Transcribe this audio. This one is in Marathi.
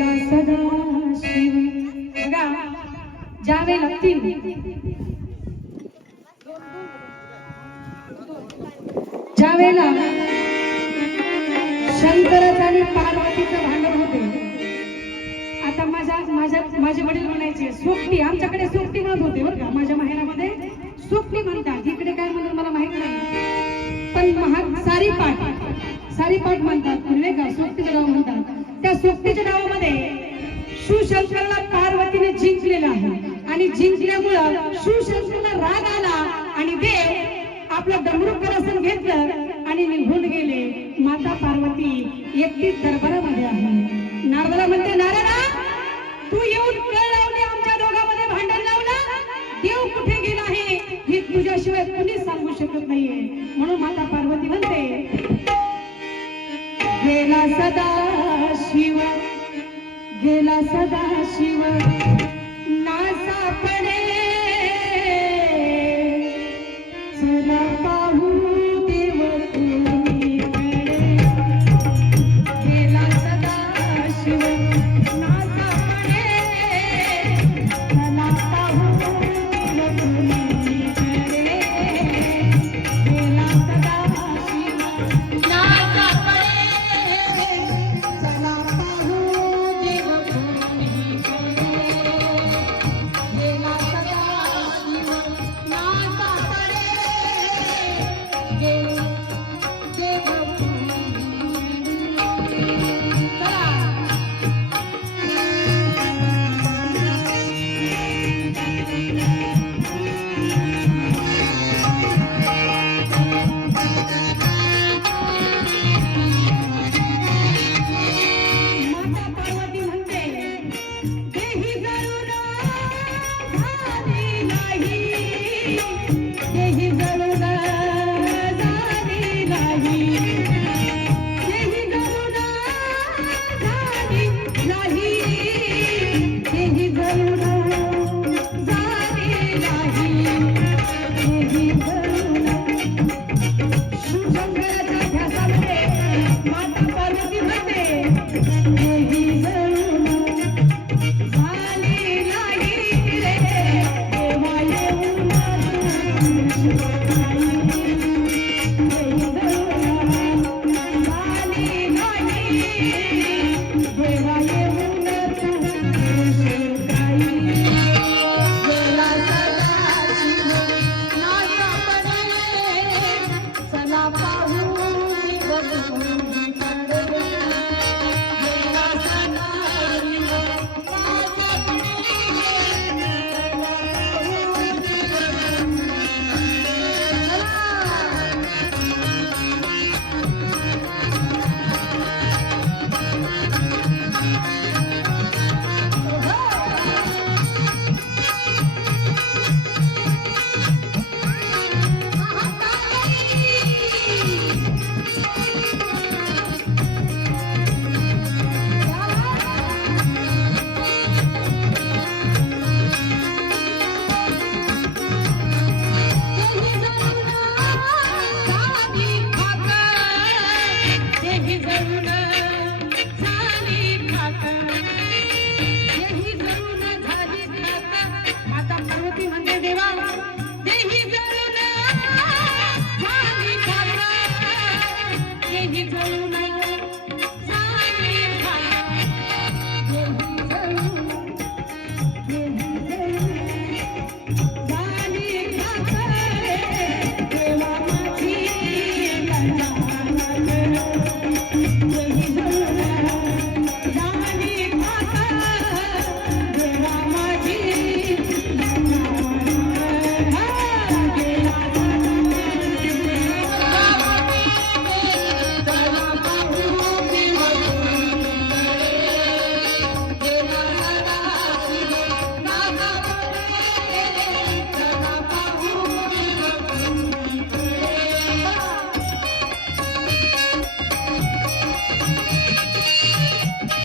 तुला सदा शिव. लागतील. ज्या वेळेला आणि पार्वतीचं भांडण होते. आता माझ्या माझ्या माझे वडील म्हणायचे सुट्टी आमच्याकडे सुट्टी म्हणत होते बरं का. माझ्या माहेरामध्ये सुट्टी म्हणतात. इकडे काय म्हणून मला माहीत नाही. पण महा सारी पाठ सारी पाठ म्हणतात. पूर्वे का? सुट्टी जगाव म्हणतात. त्या सोपटीच्या डावामध्ये सुशंकरला पार्वतीने जिंकलेलं आहे. आणि जिंकल्यामुळं सुशंकरला राग आला आणि देव आपलं डमरू घेतलं आणि निघून गेले. माता पार्वती एकटीच दरबारामध्ये आहे. नारदाला म्हणते नारदा तू येऊन कळ लावली आमच्या दोघांमध्ये भांडण लावलं? देव कुठे गेला आहे? हे तुझ्याशिवाय कुणी सांगू शकत नाहीये. म्हणून माता पार्वती म्हणते गेला सदा शिव गेला सदा शिव. नासा पडे